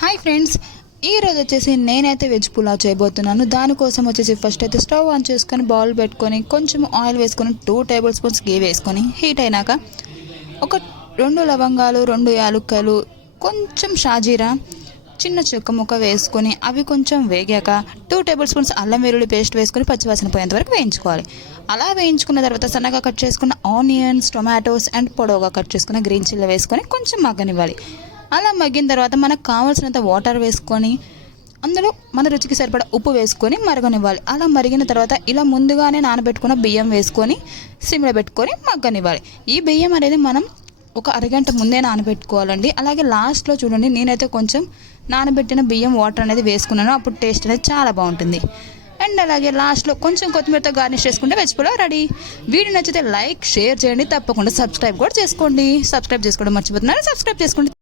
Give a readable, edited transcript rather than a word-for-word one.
Hi friends, ఈరోజు వచ్చేసి నేనైతే వెజ్ పులావ్ చేయబోతున్నాను. దానికోసం వచ్చేసి ఫస్ట్ అయితే స్టవ్ ఆన్ చేసుకొని బౌల్ పెట్టుకొని కొంచెం ఆయిల్ వేసుకొని 2 టేబుల్ స్పూన్స్ గీ వేసుకొని హీట్ అయినాక ఒక 2 లవంగాలు, 2 యాలుక్కాయలు, కొంచెం షాజీరా, చిన్న చెక్క ముక్క వేసుకొని అవి కొంచెం వేగాక 2 టేబుల్ స్పూన్స్ అల్లం వెల్లుల్లి పేస్ట్ వేసుకొని పచ్చివాసన పోయేంత వరకు వేయించుకోవాలి. అలా వేయించుకున్న తర్వాత సన్నగా కట్ చేసుకున్న ఆనియన్స్, టొమాటోస్ అండ్ పొడవుగా కట్ చేసుకున్న గ్రీన్ చిల్లీ వేసుకొని కొంచెం మగ్గనివ్వాలి. అలా మగ్గిన తర్వాత మనకు కావాల్సినంత వాటర్ వేసుకొని అందులో మన రుచికి సరిపడా ఉప్పు వేసుకొని మరగనివ్వాలి. అలా మరిగిన తర్వాత ఇలా ముందుగానే నానబెట్టుకున్న బియ్యం వేసుకొని సిమ్లో పెట్టుకొని మగ్గనివ్వాలి. ఈ బియ్యం అనేది మనం ఒక అరగంట ముందే నానబెట్టుకోవాలండి. అలాగే లాస్ట్లో చూడండి, నేనైతే కొంచెం నానబెట్టిన బియ్యం వాటర్ అనేది వేసుకున్నాను. అప్పుడు టేస్ట్ అనేది చాలా బాగుంటుంది. అండ్ అలాగే లాస్ట్లో కొంచెం కొత్తిమీరతో గార్నిష్ చేసుకుంటే వెజ్ పులావ్ రెడీ. వీడియో నచ్చితే లైక్, షేర్ చేయండి. తప్పకుండా సబ్స్క్రైబ్ కూడా చేసుకోండి. సబ్స్క్రైబ్ చేసుకోవడం మర్చిపోతున్నారు, సబ్స్క్రైబ్ చేసుకోండి.